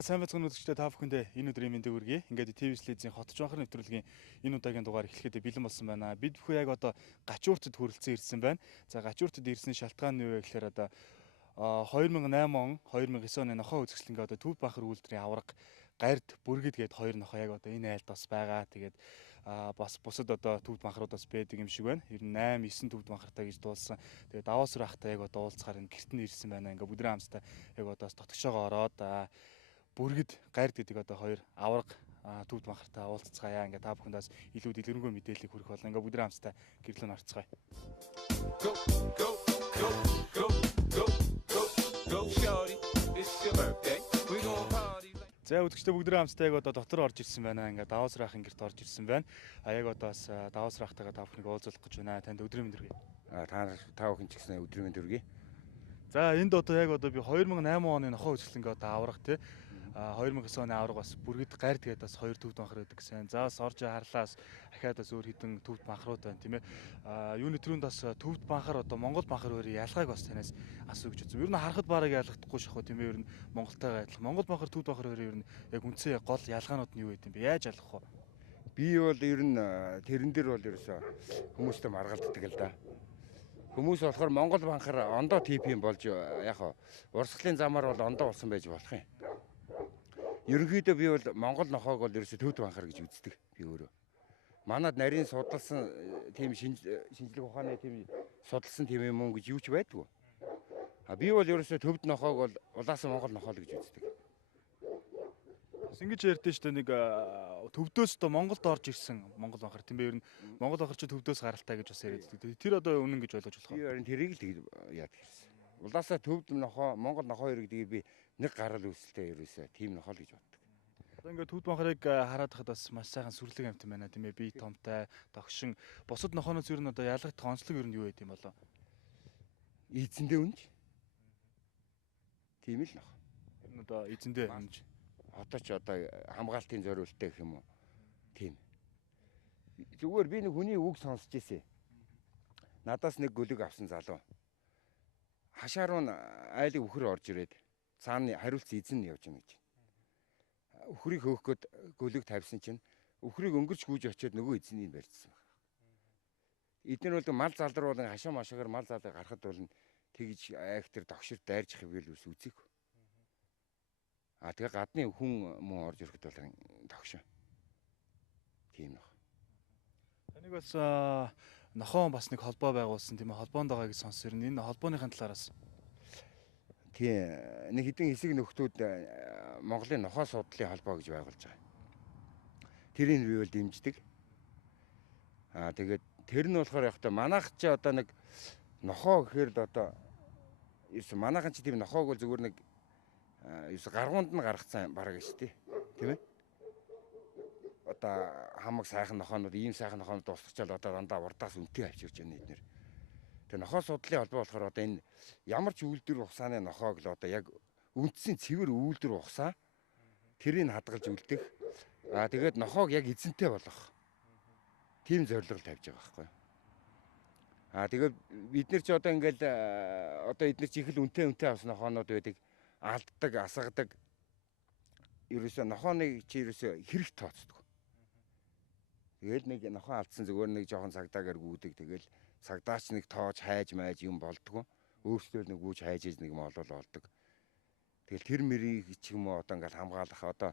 Сайн байцгаана үзэгчдээ та бүхэндээ энэ өдрийн мэндийг хүргэе. Ингээд ТV Слизийн хотч анхны нэвтрүүлгийн энэ удаагийн дугаар эхлэхэд бэлэн болсон байна. Бид бүхэн яг одоо Гачууртад хүрэлцэн ирсэн байна. За Гачууртад ирсэн шалтгаан нь юу вэ гэхээр одоо 2008 он 2009 оны нохоо үзэсгэлэнгээ одоо Төв Баахар үйлдвэрийн аварга гард бүргэд гээд хоёр нохоо яг одоо энэ айлд бас байгаа. Тэгээд бас бусад одоо Төв Баахаруудаас байдаг юм шиг байна. Ер нь 8 9 Төв Баахартай гэж дуулсан. Тэгээд даваасруу ахтай яг одоо уулзахаар энэ гэрт нь ирсэн байна. Ингээд бүдрийн хамттай яг одоо дотгошоогоо ороод бүргэд гард гэдэг одоо хоёр аварга Төв Баахартай уулзцгаая. Ингээд та бүхэндээс илүү дэлгэрэнгүй мэдээллийг хүргэх болно. Ингээд бүдрийн хамттай гэрлэн орцгоё. Go go go go go go go shorty it's your birthday we gon' party. За үзэгчдээ бүгдрийн хамттай яг одоо дотор орж ирсэн байна. Ингээд даваасруу ахын гэрт орж ирсэн байна. Яг одоо бас даваасруу ахтайгаа та бүхнийг уулзуулах гэж байна. Танд өдрийн мэнд хүргэе. Та бүхэн ч гэсэн өдрийн мэнд хүргэе. За энд одоо яг одоо би 2008 оны нохоо үзэсгэлэнгээ одоо аврах тий 2009 оны авраг бас бүргэд гард тэгээд бас хоёр Төв Баахар байдаг гэсэн. За бас орж харлаас ахаад бас өөр хідэн Төв Баахарууд байна тийм ээ. Юуны төрөнд бас Төв Баахар одоо Монгол Баахар хоёрын ялгааг бас танаас асуух гэж үзсэн. Ер нь харахад бараг ялгахдаггүй шахуу тийм ээ. Ер нь Монголтойгоо адилхан. Монгол Баахар Төв Баахар хоёрын ер нь яг үндсээ гол ялгаанууд нь юу байд юм бэ? Яаж ялгах вэ? Би бол ер нь тэрэн дээр бол ерөөсө хүмүүстэй маргалддаг л да. Хүмүүс болохоор Монгол Баахар ондоо типийн болж яг урсгалын замаар бол ондоо болсон байж болох юм. Ерөнхийдөө би бол Монгол нохоог бол ерөөсө Төв Баахар гэж үздэг би өөрөө. Манад нарийн судалсан тийм шинжлэх ухааны тийм судалсан тийм юм гэж юу ч байдгүй. Би бол ерөөсө Төвд нохоог бол улаасан Монгол нохоо л гэж үздэг. Бас ингэж ярьдэн шүү дээ нэг төвдөөс одоо Монголд орж ирсэн Монгол Баахар тийм ээ. Ер нь Монгол Баахар чи төвдөөс гаралтай гэж бас яриаддаг. Тэр одоо үнэн гэж ойлгож болох уу? Би харин тэрийг л яад гэсэн. Улаасаа Төвд нохоо Монгол нохоо хоёр гэдгийг би нэг гарал үүсэлтэй ерөөсөө тийм нохоо л гэж боддог. Одоо ингээд Төв Баахарыг хараад хахад бас маш сайхан сүрлэг амт юм байна тийм ээ. Бие томтай, догшин. Бусад нохооноос ер нь одоо ялгах онцлог ер нь юу байд юм болоо? Эзэндээ үнж. Тийм л нохоо. Ер нь одоо эзэндээ үнж. Одоо ч одоо хамгаалтын зориулттай гэх юм уу? Тийм. Зүгээр би нэг хүний үг сонсч ирсэн. Надаас нэг гөлөг авсан залуу. Хашаа руу айлыг өхөр орж ирээд цаана хариулц эзэн явж юм гэж. Өхрийг хөөх гээд гөлөг тавьсан чинь өхрийг өнгөрч гүйж очиод нөгөө эзнийг барьцсан байна. Эдгээр бол мал залруулан хашаа машаагаар мал залыг гарахад бол тэгж айхтар догширт дайрж хөвгөл ус үзэх. Тэгээ гадны хүн мөн орж ирэхэд бол догшоо. Тийм нөх. Таныг бас нохоон бас нэг холбоо байгуулсан тийм ээ. Холбоонд байгаа гэж сонсоор энэ холбооныхын талаараас. Тийм нэг хэдэн хэсэг нөхдүүд Монголын нохоо судлалын холбоо гэж байгуулж байгаа. Тэрийг би бол дэмждэг. Тэгээд тэр нь болохоор яг та манайх ч одоо нэг нохоо гэхээр л одоо ерөөс манайхан ч тийм нохоог бол зүгээр нэг ерөөс гаргуунд нь гаргацсан бараг шүү дээ. Тийм ээ. Одоо хамаг сайхан нохоонууд, ийм сайхан нохоонууд устгачаал одоо дандаа урдаас үнтэй авчирч байна эднэр. Тэгээ нохоо судлалын холбоо болохоор одоо энэ ямар ч үйлдвэр ухсааны нохоог л одоо яг үндсэн цэвэр үйлдвэр ухсаа тэрийг хадгалж үлдэх. Тэгээд нохоог яг эзэнтэй болгох. Тийм зорилго тавьж байгаа байхгүй. Тэгээд бид нар ч одоо ингээл одоо эднэр чи их л үнтэй авсан нохоонууд байдаг. Алддаг, асгадаг. Ерөөсөө нохооны чи ерөөсөө хэрэг тооцдог. Тэгэл нэг нохоо алдсан зүгээр нэг жоохон цагдаагаар гүйдэг. Тэгэл цагдаач нэг тоож хайж майж юм болдгоо. Өөрсдөө нэг гүйж хайж иж нэг юм болдог. Тэгэл тэр мэрийг ч юм уу одоо ингээл хамгаалах одоо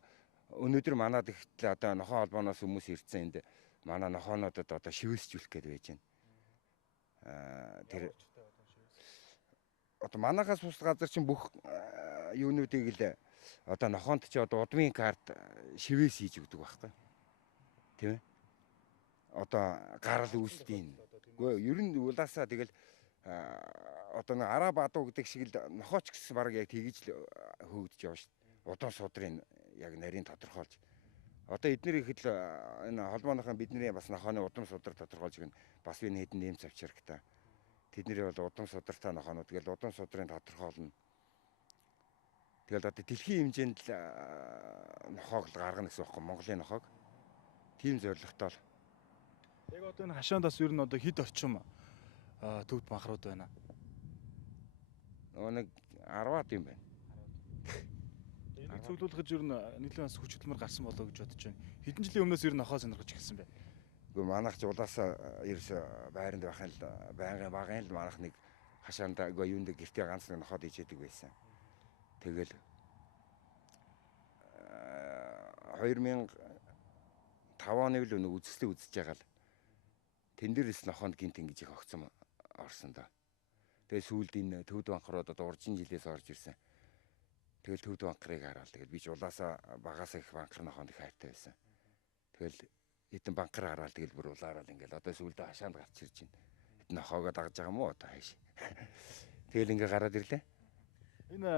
өнөөдөр манад ихтэл одоо нохоо холбооноос хүмүүс ирсэн энд манай нохоонуудад одоо шивэсжүүлэх гээд байж байна. Тэр одоо манахаас бус газар чинь бүх юунуудыг л одоо нохоонд чи одоо удмын карт шивээс хийж өгдөг байхгүй. Тийм ээ. Одоо гарал үүсдийн. Үгүй ер нь улаасаа тэгэл одоо нэг араб адуу гэдэг шиг л нохооч гэсэн баг яг тэгж л хөөгдөж яваа шүү дээ. Удаан судрын яг нарийн тодорхойлж. Одоо эдгээр ихэд л энэ холбооныхон бидний бас нохооны удам судар тодорхойлж гэн бас би хэдэн нэм завчрагта. Тэдний бол удам судартай нохоонууд тэгэл удам судрын тодорхойлно. Тэгэл одоо дэлхийн хэмжээнд л нохоог л гаргана гэсэн үг Монголын нохоог. Тийм зорилготой л. Яг одоо энэ хашаандас ер нь одоо хэд орчим Төв Баахарууд байна. Нэг 10-аад юм байна. цуглуулгаж ер нь нийлэн бас хүч хөдөлмөр гарсан болоо гэж бодож байна. Хэдэн жилийн өмнөөс ер нь нохоо сонирхож эхэлсэн бэ? Гэхдээ манайх жуулаасаа ерөөсө байранд байхын л байнгын багын л манайх нэг хашаанда үгүй юунд гэртээ ганц нэг нохоод ичээдэг байсан. Тэгэл 2005 оны л нэг үзэсгэлэг үзэж байгаа л тэн дээрс нохоонд гинт ингэж их огцом орсон доо. Тэгээ сүүлд энэ төвд банкрууд одоо уржин жилээс орж ирсэн. Тэгэл төвд банкрыг хараад тэгэл би ч улаасаа багасаа их банкр нохоонд их хайртай байсан. Тэгэл хэдэн банкр хараад тэгэл бүр улаарал ингээл одоо сүүлдээ хашаанд гарч ирж байна. Хэдэн нохоогоо дагж байгаа мó одоо хайш. Тэгэл ингээ гараад ирлээ. Энэ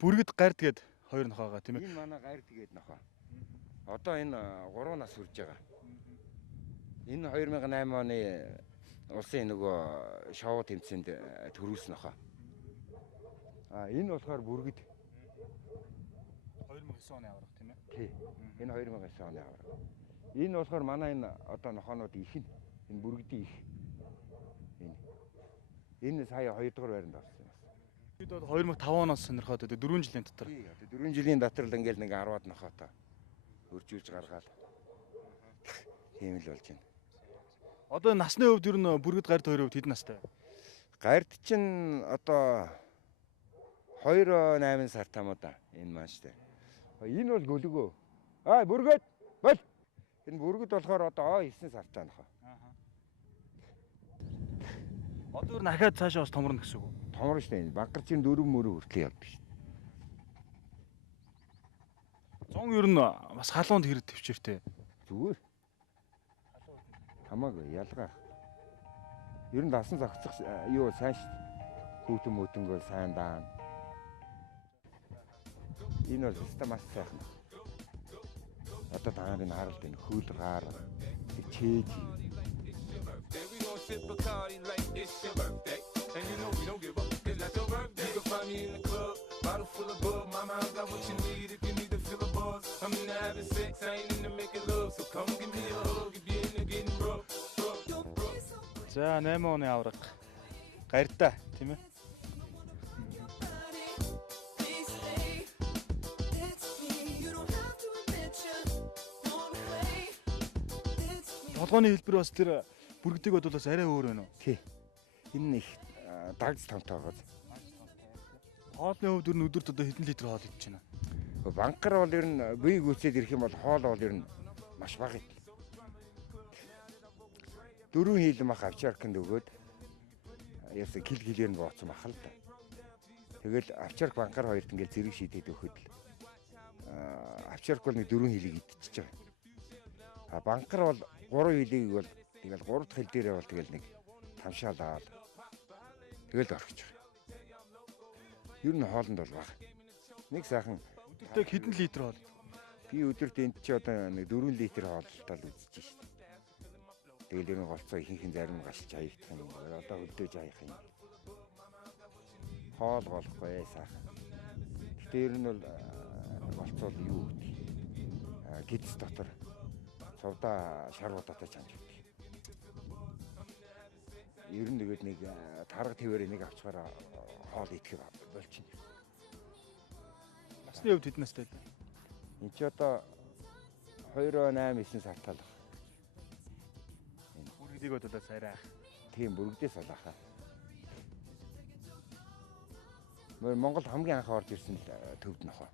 бүргэд гард гээд хоёр нохоогоо тийм ээ. Энэ манай гард тэгээд нохоо. Одоо энэ 3 нас хүрж байгаа. Энэ 2008 оны улсын нөгөө шоу тэмцээнд төрүүлсэн нохоо. Энэ болохоор бүргэд 2009 оны аврах тийм ээ. Тий. Энэ 2009 оны авраг. Энэ болохоор манай энэ одоо нохоонууд их нь энэ бүргэдийн их. Энэ сая 2 дугаар байранд орсон юм. Бид бол 2005 оноос сонирхоод 4 жилийн дотор. Тий. 4 жилийн дотор л ингээл нэг 10-аад нохоотой хөржүүлж гаргаад. Тийм л болж байна. Одоо насны хувьд ер нь бүргэд гард хоёр хувьд хэдэн настай вэ? Гард чинь одоо 2-8 сар тамаа да энэ маань штэ. Энэ бол гөлгөө. Бүргэд бол энэ бүргэд болохоор одоо 9 сартай нохоо. Одоо ер нь ахаад цаашаа бас томорно гэсэн үг. Томор штэ энэ банкар чинь 4 мөрөө хүртэл явдаг штэ. Зон ер нь бас халуунд хэрэг төвчээртэй. Зүгээр. Хамаагүй ялгаа. Ер нь дасан зогцох юу сайн штэ. Хүүтэн мөтөнгөө сайн даана. Энэ бол системаас сайхан. Одоо таарын харалт энэ хөл гаар чээж. And you know we don't give up, it's not your birthday. You can find me in the club, bottle full of bug. Mama, I got what you need if you need to feel a buzz. I'm into having sex, I ain't into making love. So come give me a hug if you're into getting rough. За 8 оны авраг гарда тийм ээ. Толгойн хэлбэр бас тэр бүргэдэг бодвол бас арай өөр байна уу? Тий. Энэ их дагц тавтай байгаа. Хоолны хувьд ер нь өдөрт одоо хэдэн литр хоол идэж байна? Банкар бол ер нь бие гүйцээд ирэх юм бол хоол бол ер нь маш бага ид. 4 хил мах авчарканд өгөөд яасан килгээр нь бооцсон мах л да. Тэгэл авчарк банкар хоёрт ингээл зэрэг шийдээд өгөхөд л авчарк бол нэг 4 хилийг идчихэж байгаа. Банкар бол 3 хилийг бол тэгэл 3 дахь хил дээрээ бол тэгэл нэг тамшаалаад тэгэл орхиж байгаа. Ер нь хоолнд бол бага. Нэг сайхан өдөртөө хэдэн литр хоол? Би өдөрт энд чи одоо нэг 4 литр хоолтой л үзэж шít. Тэгэл ер нь голцоо ихэнх зарим галч хаягдах юм. Одоо хөлдөөж хаях юм. Хоол голохгүй сайхан. Гэтэ ер нь бол голцоо юу гэдэг. Гидс дотор цовда шарвуудаатай чамж өгдөг. Ер нь тэгээд нэг тарга твээр нэг авчгаар хоол идэх болчихно. Насны хувьд хэдэн настай вэ? Энд чи одоо 2-8-9 сартаа л. Бүргэдийг бодвол сайраа. Тийм бүргэдээс олаахаа. Монгол хамгийн анх орж ирсэн л төвд нохоо.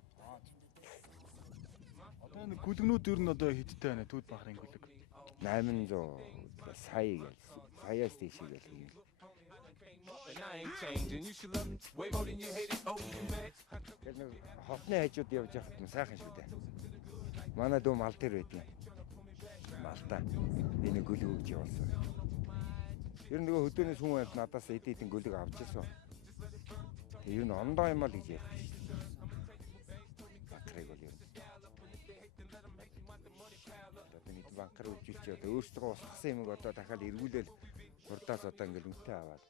Одоо энэ гүлгнүүд ер нь одоо хэдтэй байна төвд бахрын гүлэг? 800 сая гээл. Саяас тийш гээл юм. Тэгэл нэг хотны хажууд явж байхад нь сайхан шүү дээ. Манай дүү мал дээр байдیں۔ Малта. Энэ гүлэг өгч явуулсан. Ер нь нөгөө хөдөөнөөс хүн амт надаас эдийн гүлэг авч ирсэн. Тэг ер нь ондоо юм аа л гэж ярьдаг шүү дээ. Банкрыг бол ер нь. Одоо нэг банкар үжүүлж одоо өөрсдөө устгасан юмыг одоо дахиад эргүүлээл хурдаас одоо ингээл үнэтэй аваад.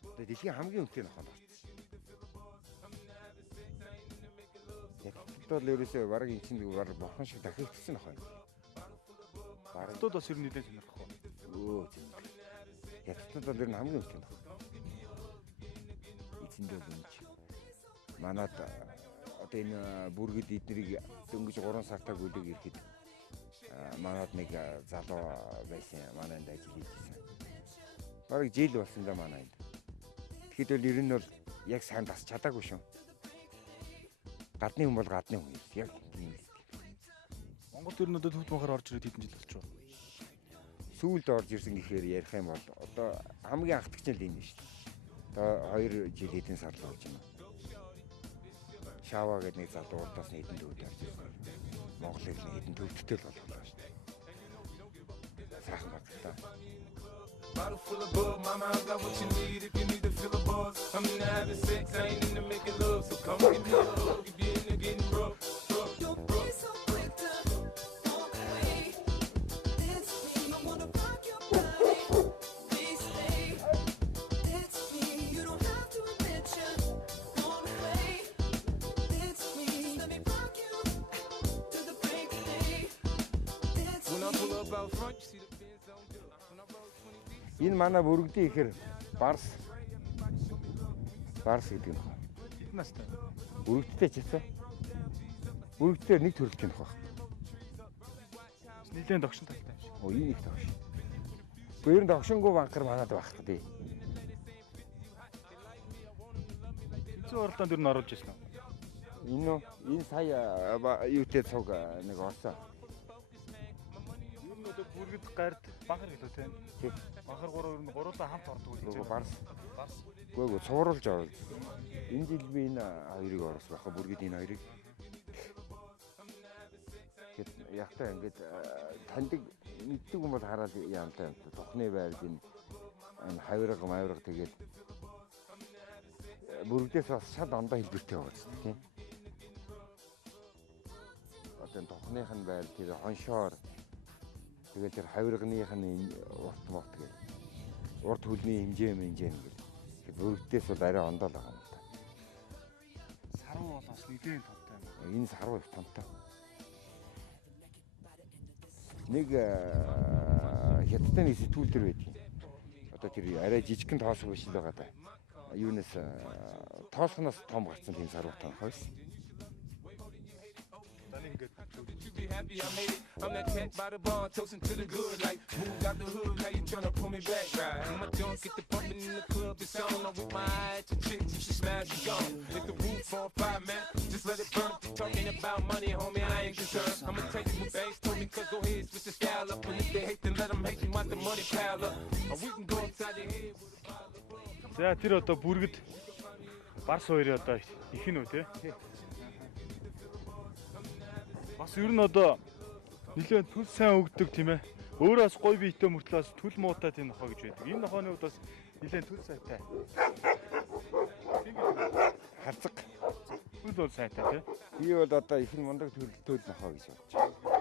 Одоо дэлхийн хамгийн үнэтэй нохоо болсон. Ятд бол ерөөсөө бараг энэ чинь бараг бохон шиг дахигдсан нохоо юм. Барагдууд бас ер нь нэлээд сонирхох. Өө тийм. Ятд бол ер нь хамгийн үнэтэй нохоо. Эцэндээ гүнж. Манад одоо энэ бүргэд эднийг дөнгөж 3 сартаа гүлэг ирэхэд манад нэг залуу байсан манайд ажил хийжсэн. Бараг жил болсон да манайд. Тэгэхэд бол ер нь бол яг сайн тасч чадаагүй шүү. Гадны хүн бол гадны хүн яг тийм л. Монгол ер нь одоо төвд махаар орж ирээд хэдэн жил болж байна. Сүүлд орж ирсэн гэхээр ярих юм бол одоо хамгийн анхдагч нь л энэ шүү дээ. Одоо 2 жил хэдэн сар л болж байна. Шава гэдэг нэг залуу урдаас нь хэдэн төвд орж ирсэн. Монголыг нэг хэдэн төвдтэй л болголоо шүү дээ. Сайхан багтаа. Bottle full of bug, mama, I got what you need if you need to fill a buzz. I'm into having sex, I ain't into making love, so come give me a hug if you're into getting rough. Don't be so quick to walk away. It's me, I wanna rock your body. Please stay. It's me, you don't have to admit you're gone away. It's me, let me rock you to the break of day. It's When I me. pull up out front, you see the Benz on do. When I roll 20 deep. Энэ манай бүргэдийн ихэр барс гэдэг юм байна. Хэдэн настай? Бүргэдтэй ч гэсэн. Бүргэдээр нэг төрөлж юм байна. Нилийн догшин талтай юм шиг. Оо энэ их тогш. Гэхдээ ер нь тогшингүй банкар манад байх тий. Тэнцэн уралдаанд ер нь оруулж ирсэн үү? Энэ сая юутэй цуг нэг орсон. Ер нь одоо бүргэд гард бахар гэлөө тийм. Тий. Бахар гурав ер нь гурлаа хамт ордог гэж Нөгөө байна. барс. Гүйгүй цувруулж оруулж. Энэ жил би энэ хоёрыг оруулсан байхгүй бүргэд энэ хоёрыг. Гэт ягтай ингээд таньдаг мэддэг юм бол хараад яамтай юм. Тухны байрд энэ хавирга тэгээд бүргдээс бас шал ондоо хэлбэртэй байгаа шүү дээ. Одоо тухных нь байр тэр хоншоор тэгээд тэр хавирганых нь урт мот гэх. Урт хөлний хэмжээ ингээд. Бүргдээс бол арай ондоо л байгаа юм да. Саруу бол бас нэгэн томтой юм. Энэ саруу их томтой. Нэг хятадын сэтгүүл төр байдаг. Одоо тэр арай жижигхэн тоос биш л байгаа да. Юунаас тоосгоноос том гарцсан тийм саруу том хойс. Таны ингээд You be happy I made it. I'm that cat by the bar, toasting to the good. Like, moved out the hood, how you tryna pull me back? Right. My junk get the pumping in the club, it's on. I'm with my eye to chicks, you should smash it gone. Hit the roof on fire, man. Just let it burn. Talking about money, homie, I ain't concerned. I'ma take it with banks, told me, cause go ahead, switch the style up. And if they hate, then let them hate you, want the money pile up. Or we can go upside the head with a pile of blood. За тэр одоо бүргэд барс хоёроо одоо их нь үү те? Бас ер нь одоо нэлээд түл сайн өгдөг тийм ээ. Өөрөөс гой биетэй мөртлөөс түл муутай тийм нохоо гэж байдаг. Энэ нохооны хувьд бас нэлээд түл сайтай. Харцаг. Түл бол сайтай тийм. Би бол одоо их нь мундаг төрөлтөөл нохоо гэж бодож байна.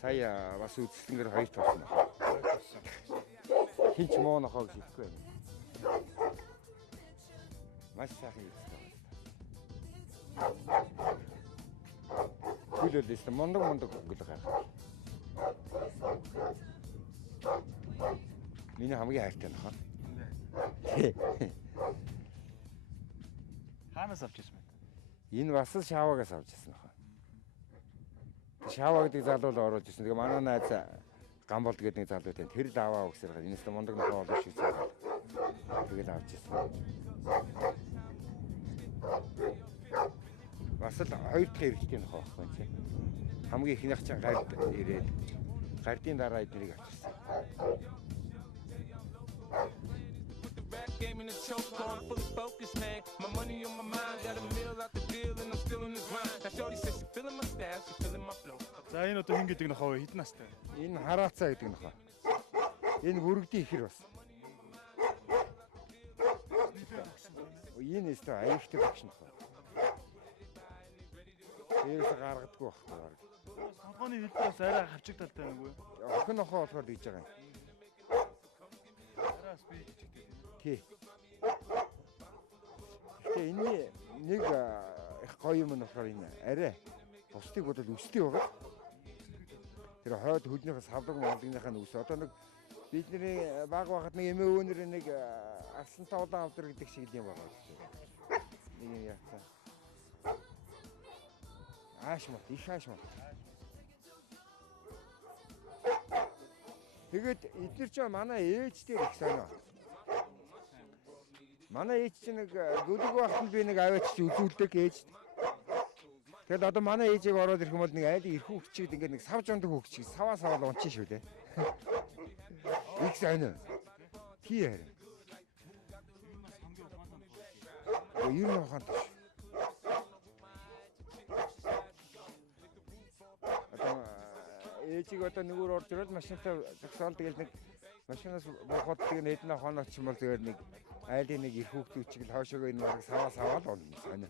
Сая бас үзэлцэнгээр хоёр тоосон. Хинч муу нохоо гэж хэлэхгүй байна. Маш сайхан үзэлцэн. Түл л эсвэл мундаг өнгөл гарах. Миний хамгийн хайртай нохоо. Хаанаас авч ирсэн бэ? Энэ бас л шаваагаас авч ирсэн нохоо. Шава гэдэг залуу л оруулж ирсэн. Тэгээ манай найз Гамболд гэдэг нэг залуу тань тэр л аваа өгсөр гал. Энэс мундаг нохоо олж шиг зүйл. Тэгээд авч ирсэн. Бас л хоёр дахь хэрэгтэй нохоо байхгүй юм чи. Хамгийн ихнийх чинь гард ирээд гардын дараа эднийг авчирсан. Put the rap game in the choke on, fully focused, man. My money on my mind, got a meal out the deal, and I'm still in the grind. Now shorty says she feeling my style, she feeling my flow. За энэ одоо хин гэдэг нохоо хэдэн настай? Энэ хараацаа гэдэг нохоо. Энэ бүргэдийн ихэр бас. Энэ өстө аюултай багш нохоо. Eerс гаргадаггүй байхгүй. Толгойн хэлбэрээс арай хавчиг талтай юм уу? Охин нохоо болохоор гэж байгаа юм. Араас би жижигтэй. Тий. Гэхдээ энэ нэг их гоё юм нөхөр энэ арай бусдыг бодвол өстэй байгаа. Тэр хойд хөлнийхээс савдаг малгийнхаа нь өс. Одоо нэг бидний баг багт нэг эмээ өөнөр нэг арслантай улаан авдар гэдэг шиг юм байгаа. Нэг юм яцсан. Хаашмал, их хаашмал. Тэгээд эдгээр ч манай ээжтэй их сонио. Манай ээж чинь нэг гүлэг байхад би нэг аваач үзүүлдэг ээж. Тэгэл одоо манай ээжийг ороод ирэх юм бол нэг айлын ирэх хөвчид ингээд нэг савж ундаг хөвчид саваа унчин шүү дээ. Их сонио. Тий яа. Юу нэг ухаантай. Ээжийг одоо нэгөр орж ирээд машинтаа зогсоол тэгэл нэг машинаас бохоод тэгээд эднэ хонооч юм бол тэгээд нэг айлын нэг их хүүхдүүчиг л хоошоогоо энэ баг саваа л болно сонио.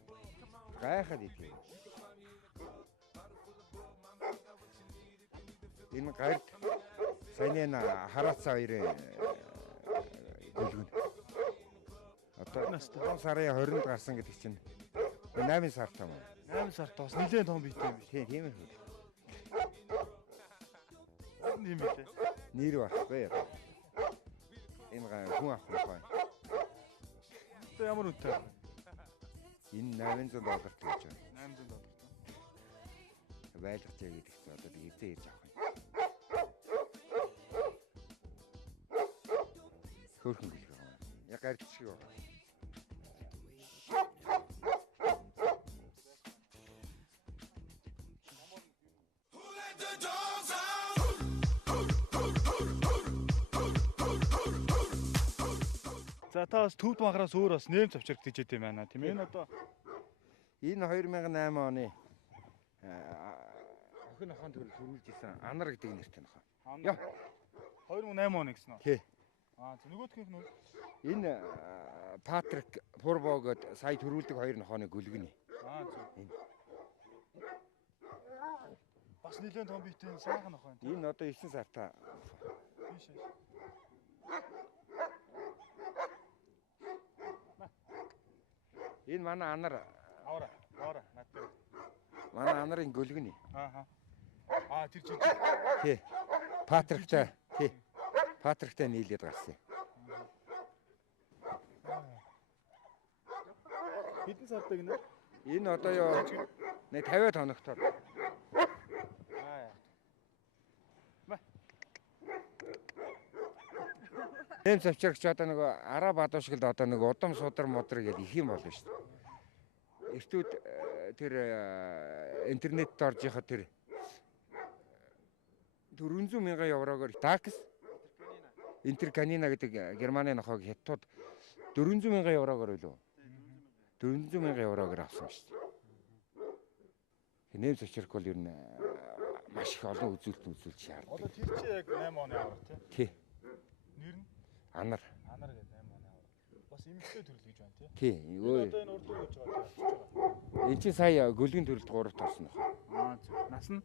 Гайхаад идэв. Энэ гард саяны хараацаа хоёрын гүлгэн. Одоо сарын 20-нд гарсан гэдэг чинь 8 сар том. 8 сард бас нэлээд том биетэй юм биш. Тийм ээ. Тийм ээ. Нэр байхгүй. Энэ хүн авах юм байна. Одоо ямар үнэтэй? Энэ $800 гэж байна. $800. Байлгаж яа гэдэг чинь одоо эзээ ирж авах юм. Хөөрхөн гэх юм. Яг гарч шиг байна. За та бас төвд махраас өөр бас нэм завчрагд гэж юм байна тийм ээ. Энэ одоо Энэ 2008 оны охин ахын төрөл хөрвүүлж исэн Анар гэдэг нэртэй нөхөө. Яа. 2008 он гэсэн үү? Тий. За нөгөөх нь Энэ Патрик Пурбо гэдэг сая төрүүлдэг хоёр нохооны гүлгэн. зөв. Бас нэлээд том биетэй сайхан охин. Энэ одоо 9 сартаа. Тийш. Энэ манай Анар. Аваа надтай. Манай Анарын гүлгэн. Тэр чи. Тий. Патриктай. Тий. Патриктай нийлээд гарсан. Хэдэн сардаг нэ? Энэ одоо ёо нэг 50 хоногтор. Эм завчрагч одоо нэг араа бадуушгэлд одоо нэг удам судар модар гэдэг их юм болно шүү дээ. Эртүүд тэр интернетд орж яхад тэр 400,000 еврогоор такс Интерканина гэдэг Германы нохойг хятад 400,000 еврогоор үлээ. 400,000 еврогоор авсан шүү дээ. Нэм завчрах бол ер нь маш их олон үзүүлэлт шаарддаг. Одоо тэр чи яг 8 оны авар тий. Нэр нь Анар. Анар гэдэг 8 оны авар. Бас эмэгтэй төрөл гэж байна тий. Тий. Одоо энэ урд гэж байгаа. Энд чи сая гүлгэн төрөлд 3 тоосон нөх. Зөв. Нас нь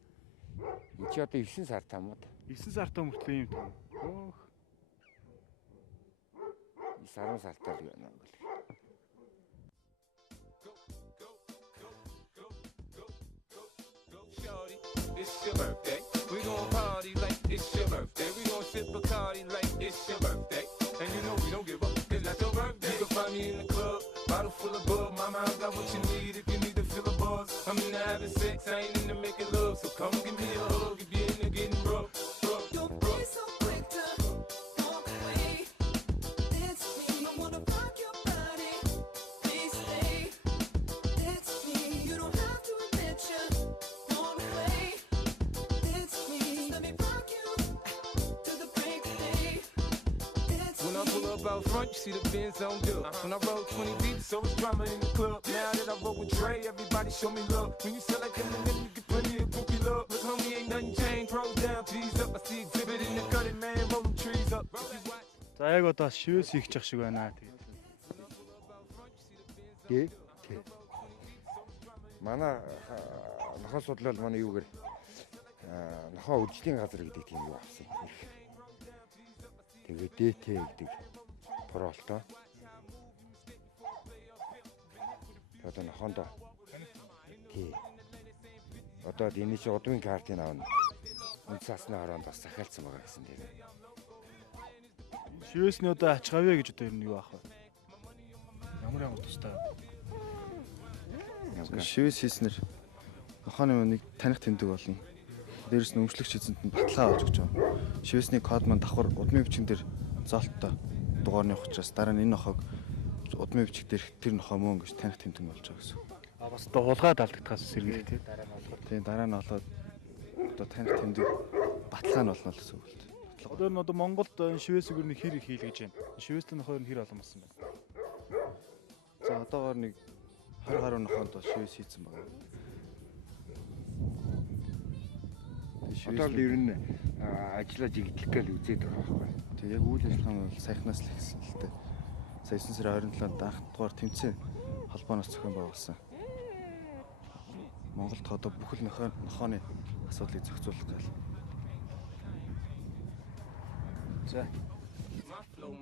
Энд чи одоо 9 сар тамууд. 9 сартаа мөртлөө юм том. Өөх. 10 сартаа л байна. Shorty, it's your birthday. We gon' party like it's your birthday. We gon' sip Bacardi like it's your birthday. And you know we don't give up, cause that's your birthday. You can find me in the club, bottle full of bug. Mama, I got what you need if you need to feel a buzz. I'm into having sex, I ain't into making love. So come give me a hug if you're into getting rough. Don't be so quick to walk away. It's me. I wanna rock your body. Please stay. It's me. You don't have to admit you want to play. It's me. Let me rock you to the break of day. It's When I pull up out front, you see the Benz on dub. When I roll 20 deep, so it's drama in the club. Now that I roll with Dre, everybody show me love. When you sell like Eminem, you get plenty of groupie love. Look, homie, ain't nothing changed. Pros down, G's up. I see exhibit in the cutting, man. Roll them trees up. If you watch. За яг одоо шивээс их чих шиг байна тэгээд. Тий. Тий. Манай нохоо судлал манай юугээр нохоо үржлийн газар гэдэг тийм юу авсан. Тэгээд ДТ гэдэг проолтой. Одоо нохоондоо. Тий. Одоо энэ чи удмын картыг авна. Үн цасны хороонд бас захиалсан байгаа гэсэн тийм. Шивээсний одоо ач гавья гэж одоо ер нь юу аах вэ? Ямар тустай. Шивээс хийснэр нохооны нэг таних тэмдэг болно. Дээрээс нь өмчлөгч эзэнт нь баталгаа авч өгч байгаа. Шивэсний код маань давхар удмын бичгэн дээр зоолттой дугаар нь явах учраас дараа нь энэ нохоог удмын бичиг дээр тэр нохоо мөн гэж таних тэмдэг болж байгаа гэсэн. А бас одоо хулгай далдагдахаас сэргийлэх тий дараа нь болохоор. Тийм дараа нь болоод одоо таних тэмдэг баталгаа нь болно гэсэн үг л дээ. Одоо энэ одоо Монголд шивэсийг нэг хэр их хийл гэж байна. Шивэстэй нохоор нь хэр олон болсон байна. За одоогоор нэг 20 гаруй нохоонд шивэс хийцэн байна. Одоо л ер нь ажиллаж игдэх гээл үзээд байгаа байхгүй. Тэг яг үйл ажиллагаа нь бол саяхнаас л эхэлсэн л дээ. Сая 9 сарын 27-нд анх дугаар тэмцээн холбооноос зохион байгуулсан. Монголд одоо бүхэл нохооны асуудлыг зохицуулах гал. За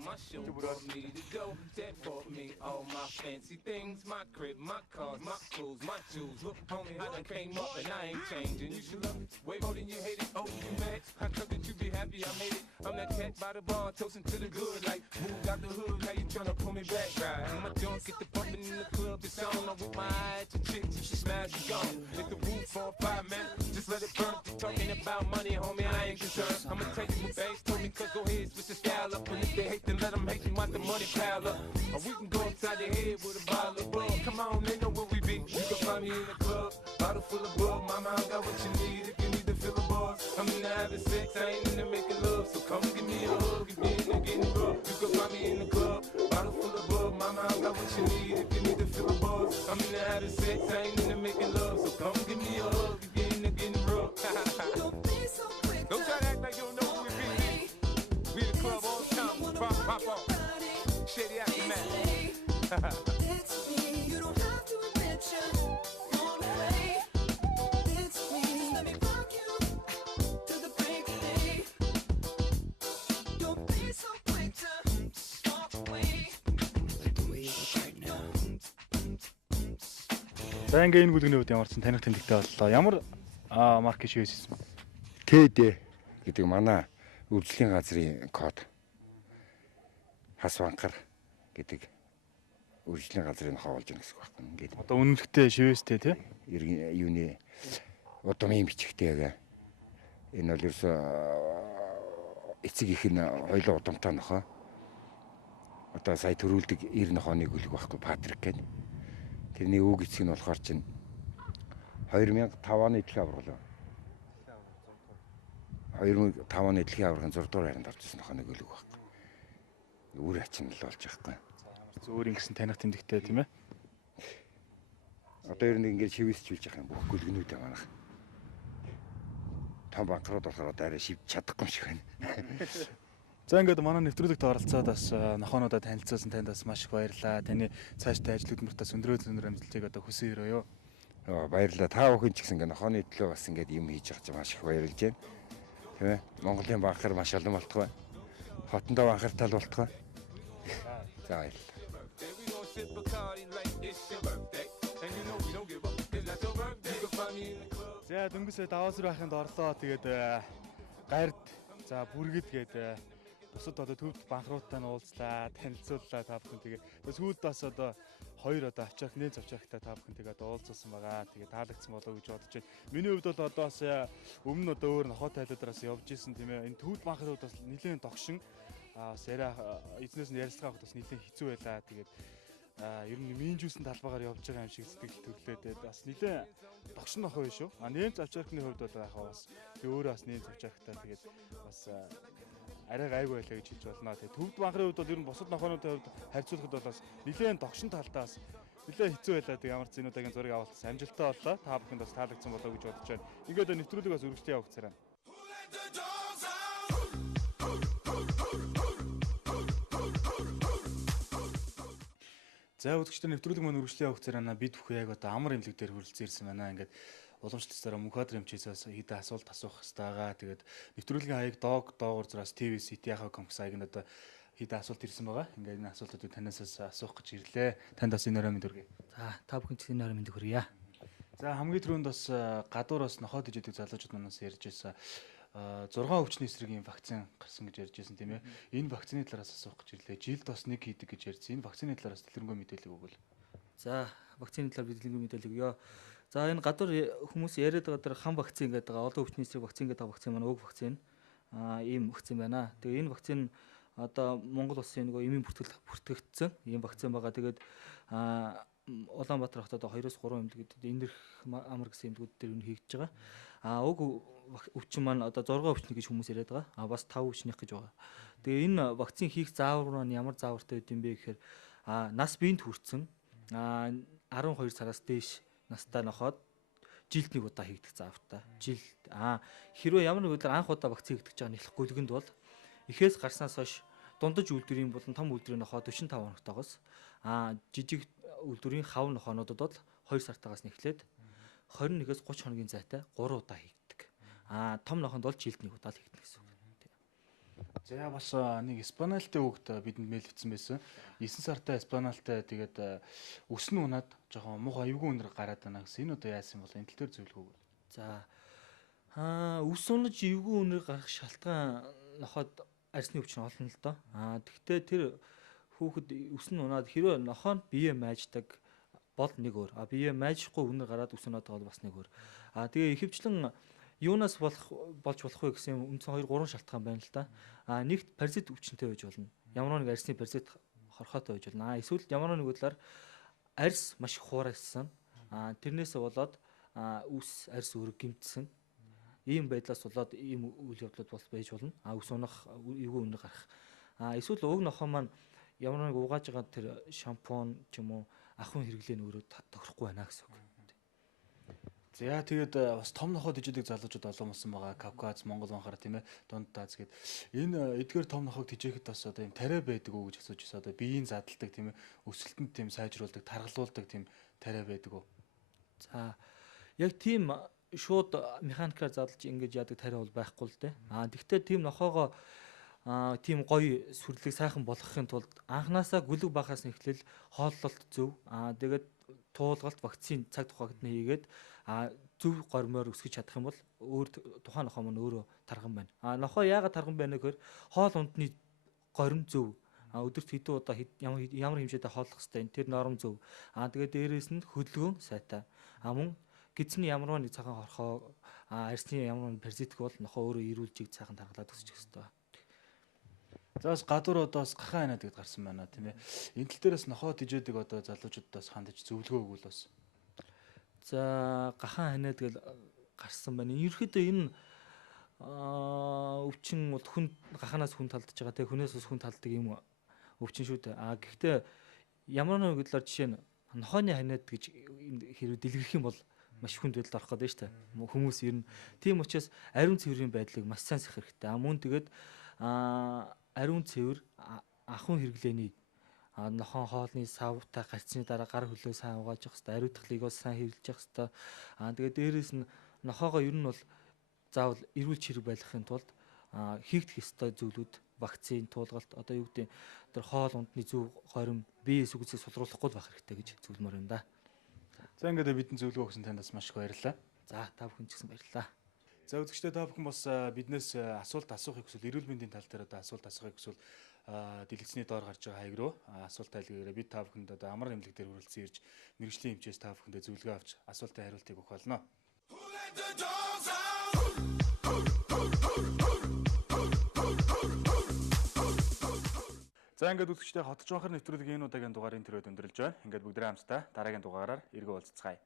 My show brought me to go, that bought me all my fancy things, my crib, my cars, my clothes, my shoes. Look, homie, I done came up and I ain't changing. You should love it way more than you hate it. Oh, you mad? How come that you be happy I made it? I'm that cat by the bar, toasting to the good. Like, moved out the hood, now you tryna pull me back, right? My junk get the pumping in the club, it's on. I'm with my eye to chicks, you should smash it gone. Hit the roof for 5 minutes, just let it burn. Talking about money, homie, I ain't concerned. I'ma tell you what banks told me, cause go ahead, switch the style up. And if they hate, then let them hate you, want the money pile up. Or we can go upside the head with a bottle of bug. Come on, they know where we be. You can find me in the club, bottle full of bug. Mama, I got what you need if you need to fill a buzz. I'm into having sex, I ain't into making love. So come give me a hug if you're into getting rough. You can find me in the club, bottle full of bug. Mama, I got what you need if you need to fill a buzz. I'm into having sex, I ain't into making love. So come give me a hug if you're into getting rough. Don't be so quick Don't try to act like you don't know who we be. We in the club all the time. Pop off. Shady aftermath. It's me, you don't have to admit you're on the way. It's me, let me rock you to the break of day. Don't be so quick to walk away. Like the way you look right now. За ингээ энэ бүлгийн үед ямар ч таних тэмдэгтэй боллоо. Ямар маркет шивэс хийсэн бэ? ТД гэдэг манай үйлчлэгийн газрын код. Хас банкар гэдэг үйлчлэгийн газрын хавуулж гэнэ гэсэн үг байхгүй. Ингээд Одоо үнэлэхтэй шивэстэй тий? юуны удмын бичгтэй яг энэ бол ерөөсө эцэг их нь хоёлоо удамтай нохоо. Одоо сая төрүүлдэг 90 нохооны гүлэг байхгүй Патрик гэдэг. Тэрний үг эцэг нь болохоор чинь 2005 оны дэлхийн аварга. 2005 оны дэлхийн аваргын 6 дугаар хайранд орчихсон нохооны гүлэг байхгүй. Үр ачин л болж байхгүй. Зөөр ингэсэн таних тэмдэгтэй тийм ээ. Одоо ер нь ингээд шивэсчүүлж явах юм бүх гүлгнүүдээ манах. Том банкрууд болохоор одоо арай шивж чадахгүй юм шиг байна. За ингээд манай нэвтрүүлэгт оролцоод бас нохоонуудаа танилцуулсан танд бас маш их баярлалаа. Таны цаашдаа ажил хөдөлмөртөө өндөр амжилтыг одоо хүсэн өрөөё. Баярлалаа. Та бүхэн ч гэсэн ингээд нохооны төлөө бас ингээд юм хийж байгаа чинь маш их баярлж байна. Тийм ээ. Монголын банкар маш олон болтгой. Хотондоо банкар тал болтгой. За баярлалаа. We gon' sip Bacardi like it's your birthday. And you know we don't give up, 'cause that's your birthday. You can find me in the club. За дөнгөсөө даваас руу байханд орлоо. Тэгээд гард за бүргэд гээд бусад одоо төвд банкруудтай нь уулзлаа, танилцууллаа та бүхэн. Тэгээд сүүлд бас одоо хоёр одоо авчаах нээж авчаахтай та бүхэн тэгээд уулзсан байгаа. Тэгээд таалагдсан болоо гэж бодож байна. Миний хувьд бол одоо бас өмнө одоо өөр нохоо тайлбараас явж исэн тийм ээ. Энэ төвд банкрууд бас нэлээд тогшин бас яриа эзнээс нь ярилцлага авах бас нэлээд хэцүү байлаа. Тэгээд ер нь минь жүүсийн талбайгаар явж байгаа юм шиг сэтгэл төрлөөд бас нэлээд тогшин нохоо шүү. Нээж авчаахны хувьд бол яхаа бас би өөрөө бас нээж авчаахтай тэгээд бас арай гайгүй байлаа гэж хэлж болно. Тэгээд төвд банкрын хувьд бол ер нь бусад нохоонотой хувьд харьцуулахад бол бас нэлээд тогшин талтаас нэлээд хэцүү байлаа. Тэгээд ямар ч зэнүүдийн зургийг авалтсан амжилттай боллоо. Та бүхэнд бас таалагдсан болоо гэж бодож байна. Ингээд нэвтрүүлэг бас үргэлжлэн явах царай. За үзэгчдэр нэвтрүүлэг маань үргэлжлэн явах царайна бид бүхэн яг одоо амар эмнэлэг дээр хөрөлцөн ирсэн байна. Ингээд уламжлалтаараа мөнхөдөр эмчээс хэдэн асуулт асуух хэрэгтэй байгаа. Тэгээд нэвтрүүлгийн хаяг доогуур зураас TV City-ийн комплекс хаяг нь одоо хэдэн асуулт ирсэн байгаа. Ингээд энэ асуултуудыг танаас асуух гэж ирлээ. Танд бас энэ орой мэнд хүргэе. За та бүхэн ч энэ орой мэнд хүргье. За хамгийн түрүүнд бас гадуур бас нохоод ижидэг залуучууд манаас ярьж байсан 6 өвчний эсрэгийн вакцин гарсан гэж ярьж байсан тийм ээ. Энэ вакцины талаас асуух гэж ирлээ. Жилд бас нэг хийдэг гэж ярьсан. Энэ вакцины талаас дэлгэрэнгүй мэдээлэл өгвөл. За вакцины талаар бид дэлгэрэнгүй мэдээлэл өгье. За энэ гадуур хүмүүс яриад байгаа тэр хам вакцин гэдэг байгаа олон өвчний эсрэг вакцин гэдэг вакцин маань уг вакцин. Ийм вакцин байна. Тэгээ энэ вакцин одоо Монгол улсын нөгөө эмийн бүртгэгдсэн ийм вакцин байгаа. Тэгээд Улаанбаатар хотод 2-3 эмнэлэгт энэрх амар гэсэн эмнэлгүүд дээр энэ хийгдэж байгаа. Уг өвчин маань одоо 6 өвчний гэж хүмүүс яриад байгаа. Бас 5 өвчнийх гэж байгаа. Тэгээ энэ вакцин хийх заавар маань ямар заавартай байд юм бэ гэхээр нас биед хүрсэн 12 сараас дээш настай нохоод жилд нэг удаа хийгдэх заавартай. Жилд хэрвээ ямар нэг өдөр анх удаа вакцин хийгдэж байгаа нэлэх гүлгэнд бол эхээс гарснаас хойш дундаж үйлдвэрийн болон том үйлдвэрийн нохоо 45 хоногтойгоос жижиг үйлдвэрийн хав нохоонуудад бол 2 сартаагаас нэхлээд 21-ээс 30 хоногийн зайтай 3 удаа хийгддэг. Том нохонд бол жилд нэг удаа л хийгдэнэ гэсэн үг. За бас нэг Испаниалтай хүүхд бидэнд мэйл өгсөн байсан. 9 сартай Испаниалтай тэгээд өснө унаад жоохон мух аюулгүй өнөр гараад байна гэсэн. Энэ одоо яасан бол энэ тал дээр зөвлөх үү? За өс унаж эвгүй өнөр гарах шалтгаан нохоод арсны өвчин олон л доо. Тэгвэл тэр хүүхэд өснө унаад хэрвээ нохоо нь бие майждаг бол нэг өөр. Бие майжихгүй өнөр гараад өс унаад байгаа бол бас нэг өөр. Тэгээ ихэвчлэн юунаас болж болох вэ гэсэн үндсэн 2-3 шалтгаан байна л да. Нэгт паразит өвчнөд байж болно. Ямар нэг арсны паразит хорхоотой байж болно. Эсвэл ямар нэг үдлаар арс маш их хуурайсан. Тэрнээсээ болоод үс арс өрг гимтсэн. Ийм байдлаас болоод ийм үйл явдлууд бол байж болно. Үс унах, эвгүй өнөр гарах. Эсвэл уг нохоо маань ямар нэг угааж байгаа тэр шампунь ч юм уу ахын хэрэглээ нөрөө тохирохгүй байна гэсэн үг. За тэгээд бас том нохоод ижидэг залуучууд олон болсон байгаа. Кавказ, Монгол банхаар тийм ээ дунд даз гээд энэ эдгээр том нохоог тижээхэд бас одоо юм тариа байдаг уу гэж асууж байсан. Одоо биеийн задалдаг тийм ээ өсөлтөнд тийм сайжруулдаг, таргалуулдаг тийм тариа байдаг уу? За яг тийм шууд механикаар задлж ингэж яадаг тариа бол байхгүй л дээ. Тэгвэл тийм нохоогоо тийм гоё сүрлэг сайхан болгохын тулд анханасаа гүлэг бахаас нэхлэл хооллолт зөв. Тэгээд туулгалт вакцины цаг тухайд нь хийгээд зөв гормоор өсгөж чадах юм бол өөр тухайн нохоо маань өөрөө тарган байна. Нохоо яагаад тарган байна гэхээр хоол ундны горим зөв. Өдөрт хэдэн удаа ямар хэмжээтэй хооллох хэрэгтэй тэр норм зөв. Тэгээд дээрээс нь хөдөлгөөн сайтай. Мөн гидсний ямар нэг цагаан хорхоо арсны ямар нэг паразитик бол нохоо өөрөө ирүүлжийг цаахан таргалаад өсчих хэрэгтэй. За бас гадуур одоо бас гахаан ханаад гэдээ гарсан байна тийм ээ. Энэ тал дээрээс нохоо тижээдэг одоо залуучуудаас хандаж зөвлөгөө өгвөл бас. За гахаан ханаад гэл гарсан байна. Ерөнхийдөө энэ өвчин бол хүн гахаанаас хүн талдж байгаа тийм хүнээс ус хүн талдаг юм өвчин шүү дээ. Гэхдээ ямар нэг үгээр жишээ нь нохооны ханаад гэж хэрэг дэлгэрэх юм бол маш хүнд байдалд орох гэдэг нь шүү дээ. Хүмүүс ер нь тийм учраас ариун цэврийн байдлыг маш сайн сах хэрэгтэй. Мөн тэгээд ариун цэвэр ахын хэрэглээний нохоо хоолны савтай гарцны дараа гар хөлөө сайн угааж явах хэрэгтэй. Ариутгалыг бас сайн хэрэглэж явах хэрэгтэй. Тэгээд дээрэс нь нохоогоо ер нь бол заавал эрүүл чирэг байлгахын тулд хийгдэх ёстой зүйлүүд вакцины туулгалт одоо юу гэдэг тэр хоол ундны зөв горим бие сүгцийг сулруулахгүй байх хэрэгтэй гэж зөвлөмөр юм да. За ингээд бидний зөвлөгөө өгсөн танд маш их баярлалаа. За та бүхэн ч гэсэн баярлалаа. За үзэгчдээ та бүхэн бас биднээс асуулт асуухыг хүсвэл эрүүл мэндийн тал дээр одоо асуулт асуухыг хүсвэл дэлгэцний доор гарч байгаа хаяг руу асуулт тайлгаараа бид та бүхэнд одоо амар эмнэлэг дээр хүрэлцэн ирж мэрэгжлийн хэмжээс та бүхэндээ зөвлөгөө авч асуултын хариултыг өгөх болно. За ингээд үзэгчдээ хотч анхаар нэвтрүүлгийн энэ удаагийн дугаарыг төрөд өндөрлж байна. Ингээд бүгдээ хамтдаа дараагийн дугаараар эргэн уулзцгаая.